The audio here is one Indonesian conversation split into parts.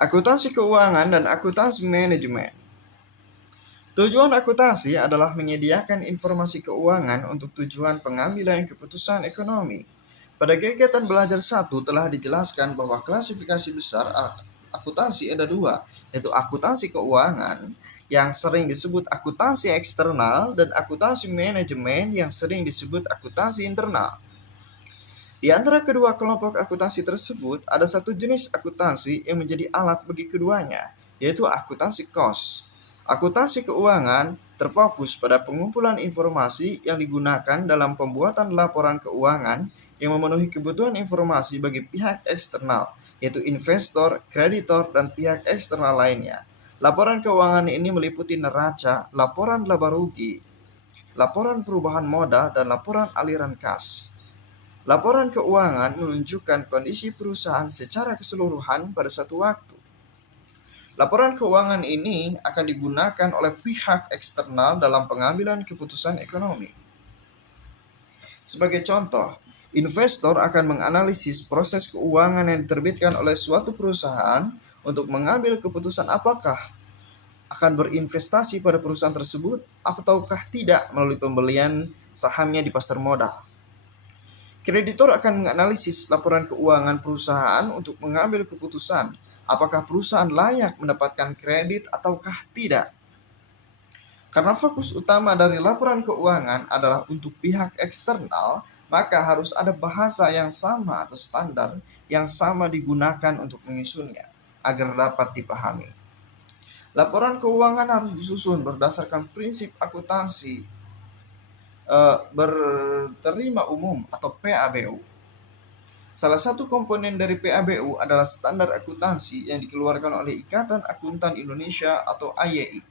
Akuntansi keuangan dan akuntansi manajemen. Tujuan akuntansi adalah menyediakan informasi keuangan untuk tujuan pengambilan keputusan ekonomi. Pada kegiatan belajar 1 telah dijelaskan bahwa klasifikasi besar akuntansi ada dua, yaitu akuntansi keuangan yang sering disebut akuntansi eksternal dan akuntansi manajemen yang sering disebut akuntansi internal. Di antara kedua kelompok akuntansi tersebut, ada satu jenis akuntansi yang menjadi alat bagi keduanya, yaitu akuntansi kos. Akuntansi keuangan terfokus pada pengumpulan informasi yang digunakan dalam pembuatan laporan keuangan yang memenuhi kebutuhan informasi bagi pihak eksternal, yaitu investor, kreditor, dan pihak eksternal lainnya. Laporan keuangan ini meliputi neraca, laporan laba rugi, laporan perubahan modal, dan laporan aliran kas. Laporan keuangan menunjukkan kondisi perusahaan secara keseluruhan pada satu waktu. Laporan keuangan ini akan digunakan oleh pihak eksternal dalam pengambilan keputusan ekonomi. Sebagai contoh, investor akan menganalisis proses keuangan yang diterbitkan oleh suatu perusahaan untuk mengambil keputusan apakah akan berinvestasi pada perusahaan tersebut ataukah tidak melalui pembelian sahamnya di pasar modal. Kreditor akan menganalisis laporan keuangan perusahaan untuk mengambil keputusan apakah perusahaan layak mendapatkan kredit ataukah tidak. Karena fokus utama dari laporan keuangan adalah untuk pihak eksternal, maka harus ada bahasa yang sama atau standar yang sama digunakan untuk menyusunnya agar dapat dipahami. Laporan keuangan harus disusun berdasarkan prinsip akuntansi berterima umum atau PABU. Salah satu komponen dari PABU adalah standar akuntansi yang dikeluarkan oleh Ikatan Akuntan Indonesia atau IAI.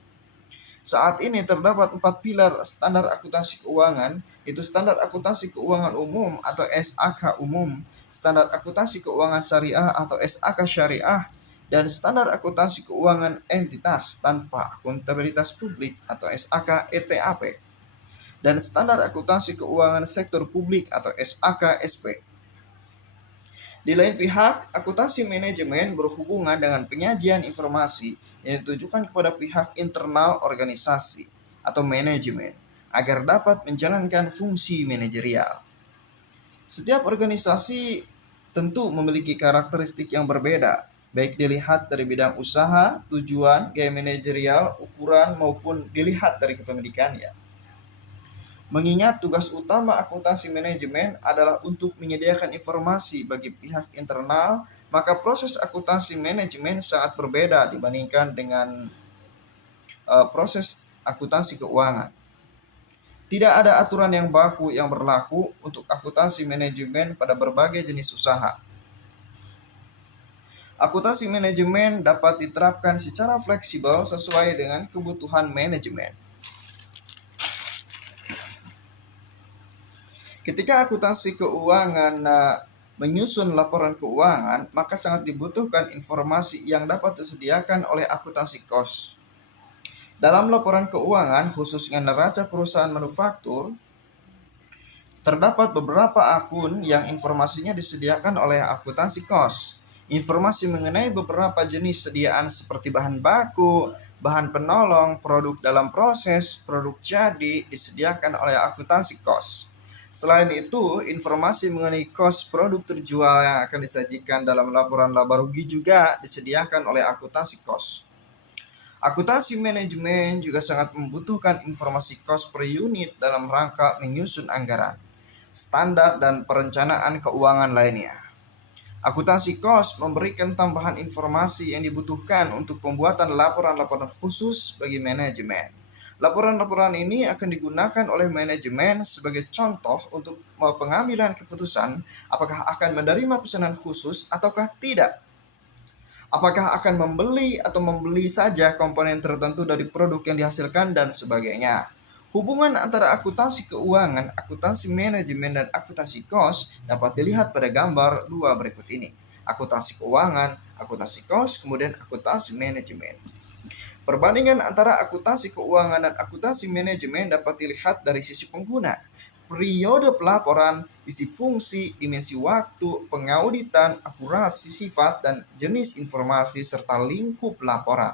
Saat ini terdapat 4 pilar standar akuntansi keuangan, yaitu standar akuntansi keuangan umum atau SAK umum, standar akuntansi keuangan syariah atau SAK syariah, dan standar akuntansi keuangan entitas tanpa akuntabilitas publik atau SAK ETAP, dan standar akuntansi keuangan sektor publik atau SAK-SP. Di lain pihak, akuntansi manajemen berhubungan dengan penyajian informasi yang ditujukan kepada pihak internal organisasi atau manajemen agar dapat menjalankan fungsi manajerial. Setiap organisasi tentu memiliki karakteristik yang berbeda, baik dilihat dari bidang usaha, tujuan, gaya manajerial, ukuran, maupun dilihat dari kepemilikannya. Mengingat tugas utama akuntansi manajemen adalah untuk menyediakan informasi bagi pihak internal, maka proses akuntansi manajemen sangat berbeda dibandingkan dengan proses akuntansi keuangan. Tidak ada aturan yang baku yang berlaku untuk akuntansi manajemen pada berbagai jenis usaha. Akuntansi manajemen dapat diterapkan secara fleksibel sesuai dengan kebutuhan manajemen. Ketika akuntansi keuangan menyusun laporan keuangan, maka sangat dibutuhkan informasi yang dapat disediakan oleh akuntansi kos. Dalam laporan keuangan, khususnya neraca perusahaan manufaktur, terdapat beberapa akun yang informasinya disediakan oleh akuntansi kos. Informasi mengenai beberapa jenis sediaan seperti bahan baku, bahan penolong, produk dalam proses, produk jadi disediakan oleh akuntansi kos. Selain itu, informasi mengenai kos produk terjual yang akan disajikan dalam laporan laba rugi juga disediakan oleh akuntansi kos. Akuntansi manajemen juga sangat membutuhkan informasi kos per unit dalam rangka menyusun anggaran, standar, dan perencanaan keuangan lainnya. Akuntansi kos memberikan tambahan informasi yang dibutuhkan untuk pembuatan laporan-laporan khusus bagi manajemen. Laporan-laporan ini akan digunakan oleh manajemen sebagai contoh untuk pengambilan keputusan apakah akan menerima pesanan khusus ataukah tidak. Apakah akan membeli atau membeli saja komponen tertentu dari produk yang dihasilkan dan sebagainya. Hubungan antara akuntansi keuangan, akuntansi manajemen, dan akuntansi kos dapat dilihat pada gambar 2 berikut ini. Akuntansi keuangan, akuntansi kos, kemudian akuntansi manajemen. Perbandingan antara akuntansi keuangan dan akuntansi manajemen dapat dilihat dari sisi pengguna. periode pelaporan, isi fungsi, dimensi waktu, pengauditan, akurasi sifat, dan jenis informasi, serta lingkup laporan.